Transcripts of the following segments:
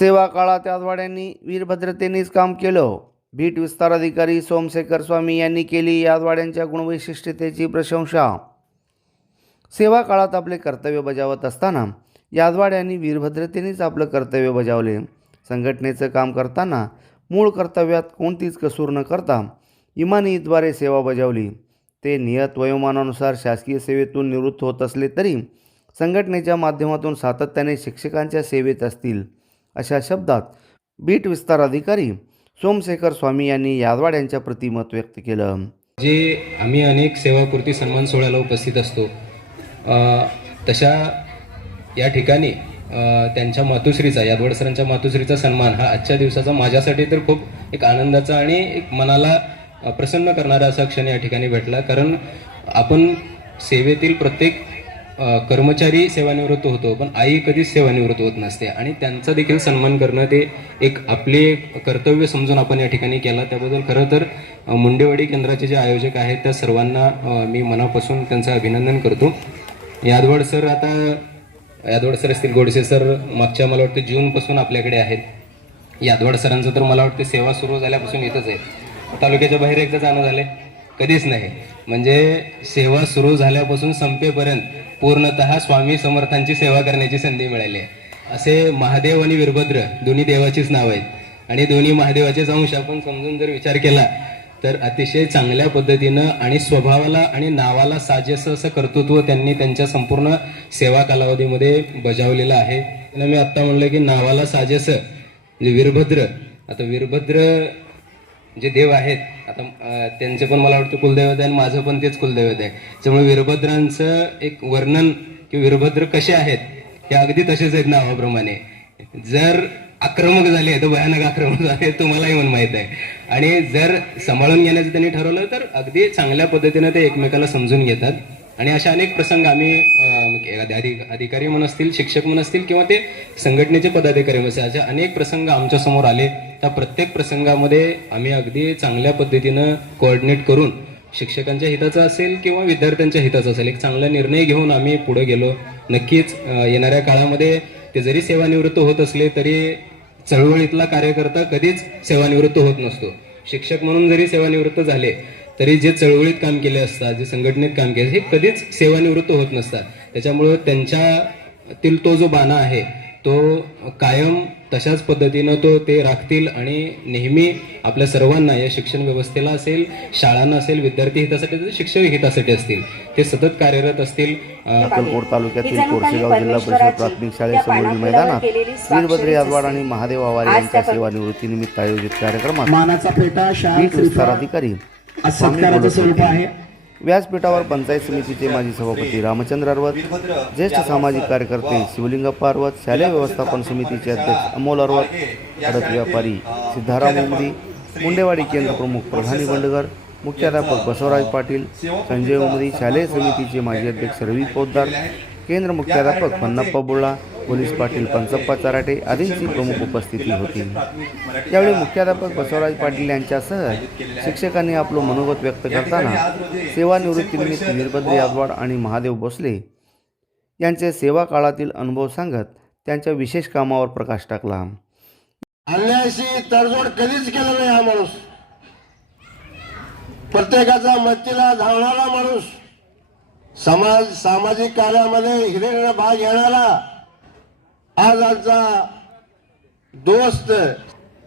सेवा काळात यादवाड्यांनी वीरभद्रतेनेच काम केलं. बीट विस्तार अधिकारी सोमशेखर स्वामी यांनी केली यादवाड्यांच्या गुणवैशिष्ट्यतेची प्रशंसा. सेवा काळात आपले कर्तव्य बजावत असताना यादवाड्यांनी वीरभद्रतेनेच आपलं कर्तव्य बजावले. संघटनेचं काम करताना मूळ कर्तव्यात कोणतीच कसूर न करता इमानीद्वारे सेवा बजावली. ते नियत वयोमानानुसार शासकीय सेवेतून निवृत्त होत असले तरी संघटनेच्या माध्यमातून सातत्याने शिक्षकांच्या सेवेत असतील, अशा शब्दात बीट विस्तार अधिकारी सोमशेखर स्वामी यांनी यादवाड्यांच्या प्रति मत व्यक्त केलं. जे आम्ही अनेक सेवापूर्ती सन्मान सोहळ्याला उपस्थित असतो, तशा या ठिकाणी त्यांच्या मातोश्रीचा, यादवाड सरांच्या मातोश्रीचा सन्मान हा आजच्या दिवसाचा माझ्यासाठी तर खूप एक आनंदाचा आणि एक मनाला प्रसन्न करणारा असा क्षण या ठिकाणी भेटला. कारण आपण सेवेतील प्रत्येक कर्मचारी सेवानिवृत्त होतो, पण आई कधीच सेवानिवृत्त होत नसते आणि त्यांचा देखील सन्मान करणं ते एक आपले कर्तव्य समजून आपण या ठिकाणी केला. त्याबद्दल खरं तर मुंडेवाडी केंद्राचे जे आयोजक आहेत त्या सर्वांना मी मनापासून त्यांचं अभिनंदन करतो. यादवाड सर असतील, गोडसे सर मागच्या मला वाटतं जूनपासून आपल्याकडे आहेत. यादवाड सरांचं तर मला वाटतं सेवा सुरू झाल्यापासून येतच आहे. तालुक्याच्या बाहेर एकदा जाणं झाले कधीच नाही. म्हणजे सेवा सुरू झाल्यापासून संपेपर्यंत पूर्णतः स्वामी समर्थांची सेवा करण्याची संधी मिळाली आहे. असे महादेव आणि वीरभद्र दोन्ही देवाचीच नाव आहेत आणि दोन्ही महादेवाचेच अंश आपण समजून जर विचार केला तर अतिशय चांगल्या पद्धतीनं आणि स्वभावाला आणि नावाला साजेसं असं कर्तृत्व त्यांनी त्यांच्या संपूर्ण सेवा कालावधीमध्ये बजावलेलं आहे. मी आत्ता म्हणलं की नावाला साजेसं म्हणजे वीरभद्र. आता वीरभद्र जे देव आहेत, आता त्यांचे पण मला वाटतं कुलदैवत आहे आणि माझं पण तेच कुलदैवत आहे. त्यामुळे वीरभद्रांचं एक वर्णन की वीरभद्र कसे आहेत हे अगदी तसेच आहेत नावाप्रमाणे. जर आक्रमक झाले तर भयानक आक्रमक झाले, तुम्हालाही म्हणून माहीत आहे. आणि जर सांभाळून घेण्याचं त्यांनी ठरवलं तर अगदी चांगल्या पद्धतीनं ते एकमेकाला समजून घेतात. आणि अशा अनेक प्रसंग आम्ही अधिकारी म्हणून असतील, शिक्षक म्हणून असतील किंवा ते संघटनेचे पदाधिकारी म्हणून अशा अनेक प्रसंग आमच्या समोर आले. त्या प्रत्येक प्रसंगामध्ये आम्ही अगदी चांगल्या पद्धतीनं कोऑर्डिनेट करून शिक्षकांच्या हिताचा असेल किंवा विद्यार्थ्यांच्या हिताचा असेल एक चांगला निर्णय घेऊन आम्ही पुढे गेलो. नक्कीच येणाऱ्या काळामध्ये ते जरी सेवानिवृत्त होत असले तरी चळवळीतला कार्यकर्ता कधीच सेवानिवृत्त होत नसतो. शिक्षक म्हणून जरी सेवानिवृत्त झाले तरी जे चळवळीत काम केले असतात, जे संघटनेत काम केले हे कधीच सेवानिवृत्त होत नसतात. त्याच्यामुळं त्यांच्यातील तो जो बाणा आहे तो कायम तशाच पद्धतीनं ते राखतील आणि नेहमी आपल्या सर्वांना या शिक्षण व्यवस्थेला असेल, शाळांना असेल, विद्यार्थी हितासाठी शिक्षक हितासाठी असतील, ते सतत कार्यरत असतील. अक्कलकोट तालुक्यातील कोरसेगाव जिल्हा परिषद प्राथमिक शाळेसमोरील मैदानात वीरभद्र यादवाड आणि महादेव आवारे यांच्या सेवानिवृत्तीनिमित्त आयोजित कार्यक्रमात बीट विस्तार अधिकारी व्यासपीठावर पंचायत समितीचे माजी सभापती रामचंद्र अरवत, ज्येष्ठ सामाजिक कार्यकर्ते शिवलिंगप्पा अरवत, शालेय व्यवस्थापन समितीचे अध्यक्ष अमोल अरवत, खडक व्यापारी सिद्धाराम उमदी, मुंडेवाडी केंद्र प्रमुख प्रधानी बंडगर, मुख्याध्यापक बसवराज पाटील, संजय उमदी, शालेय समितीचे माजी अध्यक्ष रवी पोद्दार, केंद्र मुख्याध्यापक पन्नप्पा बुळ्ळा, पोलीस पाटील पंचप्पा चराटे आदींची प्रमुख उपस्थिती होती. यावेळी मुख्याध्यापक बसवराज पाटील यांच्यासह शिक्षकांनी आपलं मनोगत व्यक्त करताना सेवानिवृत्तीनिमित्त वीरभद्र यादवाड आणि महादेव भोसले यांचे सेवा काळातील अनुभव सांगत त्यांच्या विशेष कामावर प्रकाश टाकला. अन्यायाशी तडजोड कधीच केला नाही हा माणूस. प्रत्येकाचा मदतीला धावणारा माणूस, सामाजिक कार्यामध्ये हिरिरीने भाग घेणारा, आज आमचा दोस्त,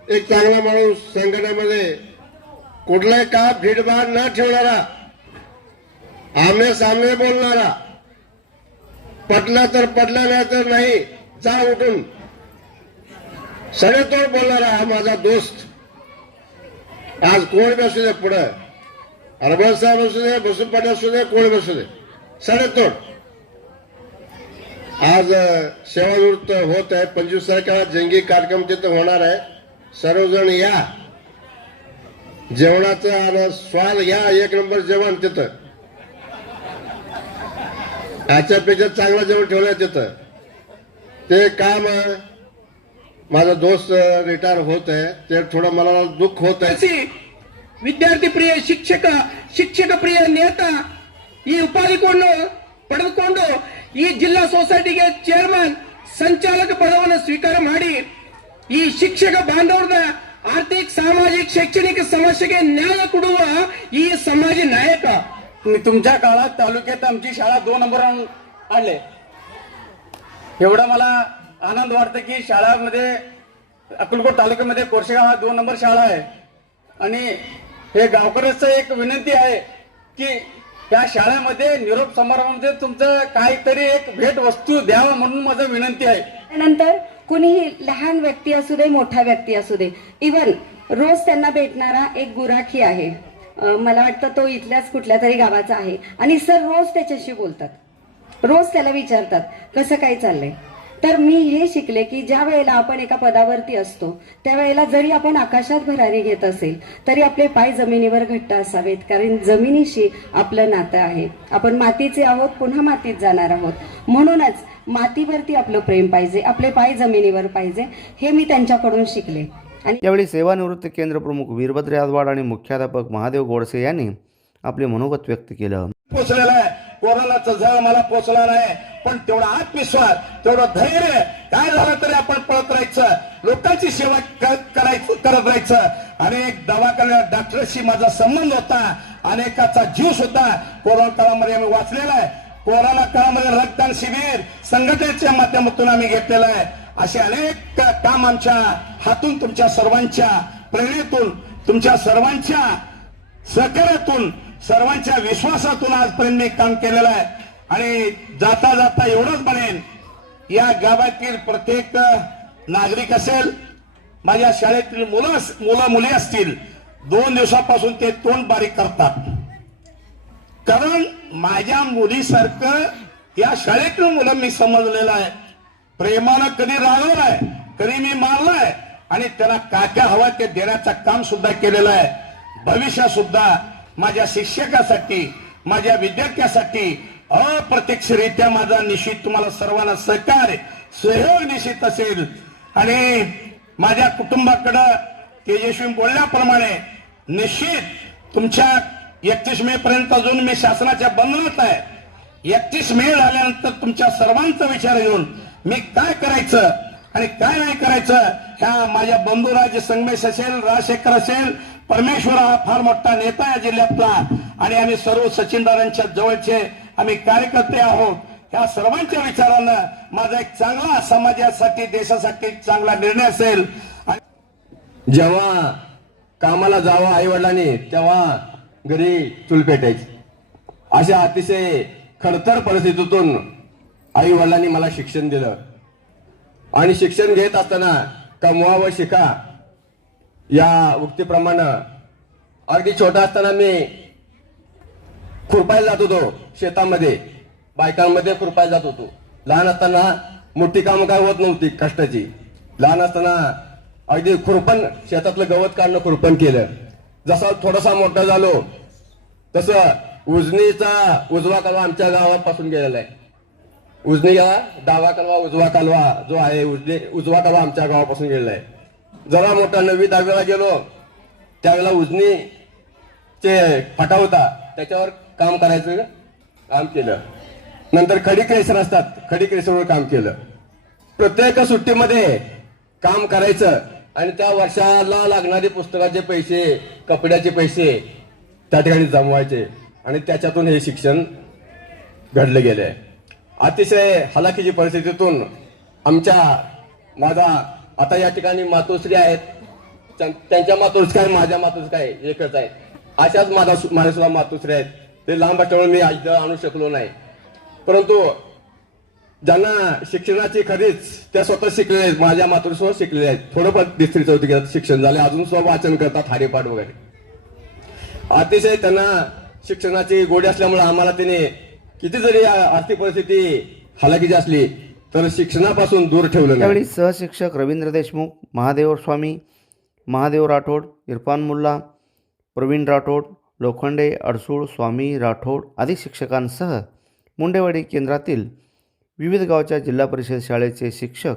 एक चांगला माणूस, संघटनेमध्ये कुठलाही का भीडभाड न ठेवणारा, आमने सामने बोलणारा, पटलं तर पटलं नाही तर नाही जा उठून सडेतोड बोलणारा हा माझा दोस्त. आज कोण बसू दे पुढं, अरबल साहेब असू दे, बसू पाटील असू दे, कोण बसू दे, सडेतोड. आज सेवानिवृत्त होत आहे. 25 तारखेला जंगी कार्यक्रम तिथं होणार आहे. सर्वजण या, जेवणाचा स्वाद घ्या, 1 नंबर जेवण तिथं. याच्यापेक्षा चांगलं जेवण ठेवलं तिथं. ते काम माझा दोस्त रिटायर होत आहे, ते थोडं मला दुःख होत आहे. विद्यार्थी प्रिय ಶಿಕ್ಷಕ ಪ್ರಿಯ ನೇತ ಈ ಉಪಾಧಿಕೊಂಡು ಪಡೆದುಕೊಂಡು ಈ ಜಿಲ್ಲಾ ಸೊಸೈಟಿಗೆ ಚೇರ್ಮನ್ ಸಂಚಾಲಕ ಪದವನ್ನು ಸ್ವೀಕಾರ ಮಾಡಿ ಈ ಶಿಕ್ಷಕ ಬಾಂಧವರದ ಆರ್ಥಿಕ ಸಾಮಾजिक शैक्षणिक समस्येಗೆ न्याय ಕೊಡುವ ಈ समाज नायक. तुमच्या काळात तालुक्यात आमची शाळा 2 नंबरवर आणले. एवढा मला आनंद वाटतं की शाळामध्ये अक्कलकोट तालुक्यामध्ये कोरशेगाव हा 2 नंबर शाळा आहे. आणि हे गावकऱ्यांचं एक विनंती आहे की त्या शाळेमध्ये निरोप समारंभामध्ये तुमचं काहीतरी एक भेट वस्तू द्यावा म्हणून माझं विनंती आहे. नंतर कुणीही लहान व्यक्ती असू दे मोठा व्यक्ती असू दे, इवन रोज त्यांना भेटणारा एक गुराखी आहे. मला वाटतं तो इथल्याच कुठल्या तरी गावाचा आहे आणि सर रोज त्याच्याशी बोलतात, रोज त्याला विचारतात कसं काय चाललंय. तर मी हे शिकले की ज्या वेळेला आपण एका पदावरती असतो त्यावेळेला जरी आपण आकाशात भरारी घेत असेल तरी आपले पाय जमिनीवर घट्ट असावेत, कारण जमिनीशी आपलं नातं आहे. आपण मातीचे आहोत, पुन्हा मातीत जाणार आहोत. म्हणूनच मातीवरती आपलं प्रेम पाहिजे, आपले पाय जमिनीवर पाहिजे, हे मी त्यांच्याकडून शिकले. आणि यावेळी सेवानिवृत्त केंद्र प्रमुख वीरभद्र यादवाड आणि मुख्याध्यापक महादेव गोडसे यांनी आपले मनोगत व्यक्त केलं. पोचलेला आहे, कोरोनाचा झळ मला पोचला नाही, पण तेवढा आत्मविश्वास, तेवढं धैर्य, काय झालं तरी आपण पळत राहायचं, लोकांची सेवा करत राहायचं. अनेक दवाखान्यात डॉक्टरशी माझा संबंध होता, अनेकाचा जीव सुद्धा कोरोना काळामध्ये आम्ही वाचलेला आहे. कोरोना काळामध्ये रक्तदान शिबिर संघटनेच्या माध्यमातून आम्ही घेतलेलं आहे. असे अनेक काम आमच्या हातून, तुमच्या सर्वांच्या प्रेरणेतून, तुमच्या सर्वांच्या सहकार्यातून, सर्वांच्या विश्वासातून आजपर्यंत मी काम केलेलं आहे. आणि जाता जाता एवढंच म्हणेन, या गावातील प्रत्येक नागरिक असेल, माझ्या शाळेतील मुलं मुली असतील, 2 दिवसापासून ते तोंड बारीक करतात. कारण माझ्या मुलीसारखं या शाळेतील मुलं मी समजलेलं आहे. प्रेमानं कधी रागवलाय, कधी मी मारलाय आणि त्याला काय काय हवं ते देण्याचं काम सुद्धा केलेलं आहे. भविष्यात सुद्धा माझ्या शिक्षकासाठी, माझ्या विद्यार्थ्यासाठी अप्रत्यक्षरित्या माझा निश्चित तुम्हाला सर्वांना सहयोग निश्चित असेल. आणि माझ्या कुटुंबाकडं तेजस्वी बोलल्याप्रमाणे निश्चित तुमच्या 31 मे पर्यंत अजून मी शासनाच्या बंधनात आहे. 31 मे झाल्यानंतर तुमच्या सर्वांचा विचार घेऊन मी काय करायचं आणि काय नाही करायचं, ह्या माझ्या बंधू राजे संगमेश असेल, राजशेखर असेल, परमेश्वर हा फार मोठा नेता आहे जिल्ह्यातला, आणि आम्ही सर्व सचिनदारांच्या जवळचे आम्ही कार्यकर्ते आहोत. ह्या सर्वांच्या विचारानं माझा एक चांगला समाजासाठी, देशासाठी चांगला निर्णय असेल. जेव्हा कामाला जावं आई वडिलांनी तेव्हा घरी चूल पेटायची. अशा अतिशय खडतर परिस्थितीतून आई वडिलांनी मला शिक्षण दिलं. आणि शिक्षण घेत असताना कमवा व शिका या उक्तीप्रमाणे अगदी छोटा असताना मी खुरपायला जात होतो शेतामध्ये, बायकांमध्ये खुरपायला जात होतो. लहान असताना मोठी कामं काय होत नव्हती कष्टाची. लहान असताना अगदी खुरपण, शेतातलं गवत काढणं खुरपण केलं. जसा थोडासा मोठा झालो तसं उजनीचा उजवा कालवा आमच्या गावापासून गेलेला आहे. उजनीला डावा कालवा, उजवा कालवा जो आहे, उजवा कालवा आमच्या गावापासून गेलेला आहे. जरा मोठा 9वी 10वीला गेलो त्यावेळेला उजनीचे फाटा होता, त्याच्यावर काम करायचं काम केलं. नंतर खडी क्रेशर असतात, खडी क्रेशरवर काम केलं. प्रत्येक सुट्टीमध्ये काम करायचं आणि त्या वर्षाला लागणारे पुस्तकाचे पैसे, कपड्याचे पैसे त्या ठिकाणी जमवायचे आणि त्याच्यातून हे शिक्षण घडलं गेले. अतिशय हलाखीची परिस्थितीतून माझा आता या ठिकाणी मातोश्री आहेत, त्यांच्या मातोश्री काय, माझ्या मातोश्री काय एकच आहे. अशाच माझ्या सुद्धा मातोश्री आहेत. ते लांब असल्यामुळे मी आज आणू शकलो नाही. परंतु ज्यांना शिक्षणाची खरीच त्या स्वतः शिकलेले आहेत, माझ्या मातोश्रीसोबत शिकलेले आहेत. थोडंफार 3री 4थी शिक्षण झाले, अजून सुद्धा वाचन करतात, हरिपाठ वगैरे. अतिशय त्यांना शिक्षणाची गोडी असल्यामुळे आम्हाला त्याने किती जरी आर्थिक परिस्थिती हलाखीची असली तर शिक्षणापासून दूर ठेवलं नाही. त्यावेळी सहशिक्षक रवींद्र देशमुख, महादेव स्वामी, महादेव राठोड, इरफान मुल्ला, प्रवीण राठोड, लोखंडे, अडसूळ, स्वामी राठोड आदी शिक्षकांसह मुंडेवाडी केंद्रातील विविध गावच्या जिल्हा परिषद शाळेचे शिक्षक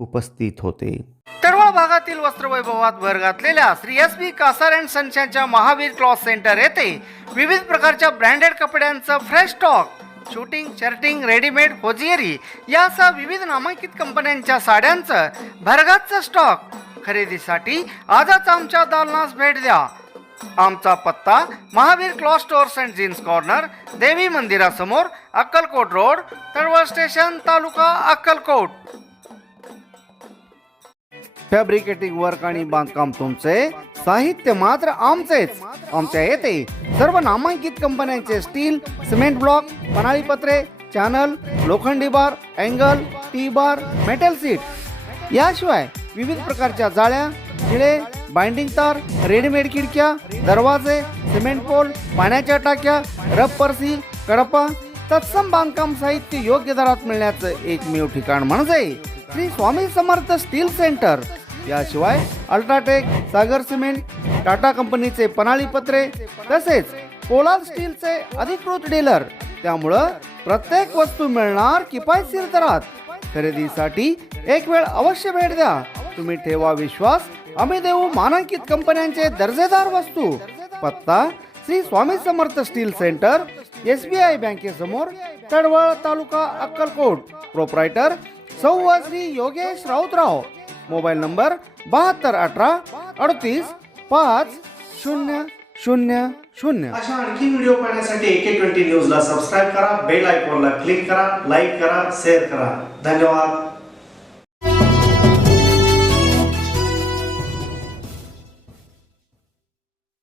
उपस्थित होते. तळवळ भागातील वस्त्रवैभवात भर घातलेल्या Shri SP Kasar and sons यांच्या महावीर क्लॉथ सेंटर येथे विविध प्रकारच्या ब्रँडेड कपड्यांचं fresh stock suiting, shirting, readymade, hosiery यासह विविध नामांकित कंपन्यांच्या साड्यांचं भरगच्च स्टॉक खरेदीसाठी आजच आमच्या दालनास भेट द्या. आमचा पत्ता Mahavir cloth stores and jeans corner, देवी मंदिरासमोर, Akkalkot road, Talwal station, taluka Akkalkot. Fabricating work आणि बांधकाम तुमचे, साहित्य मात्र आमचेच. आमच्या येथे सर्व नामांकित कंपन्यांचे स्टील, सिमेंट ब्लॉक, पन्हाळी पत्रे, चॅनल, लोखंडी bar, angle, T bar, metal sheet याशिवाय विविध प्रकारच्या जाळ्या, खिळे, बाइंडिंग तार, रेडीमेड खिडक्या, दरवाजे, सिमेंट पोल, पाण्याच्या टाक्या, रबर सील, कडपा, तत्सम बांधकाम साहित्य योग्य दरात मिळण्याचं एकमेव ठिकाण म्हणजे श्री स्वामी समर्थ स्टील सेंटर. याशिवाय अल्ट्राटेक, सागर सिमेंट, टाटा कंपनीचे पन्हाळी पत्रे तसेच पोलाद स्टीलचे अधिकृत डीलर. त्यामुळं प्रत्येक वस्तू मिळणार किफायतशीर दरात. खरेदीसाठी एक वेळ अवश्य भेट द्या. तुम्ही ठेवा विश्वास, आम्ही देऊ मानांकित कंपन्यांचे दर्जेदार वस्तू. पत्ता Shri Swami Samarth steel centre, SBI बँकेसमोर, तळवळ, तालुका अक्कलकोट. प्रोप्रायटर सौ श्री योगेश राऊतराव. Mobile number 7218 38 5000. अशा आणखी व्हिडिओ पाहण्यासाठी AK20 न्यूजला सबस्क्राईब करा, बेल आयकॉनला क्लिक करा, लाईक करा, शेअर करा. धन्यवाद.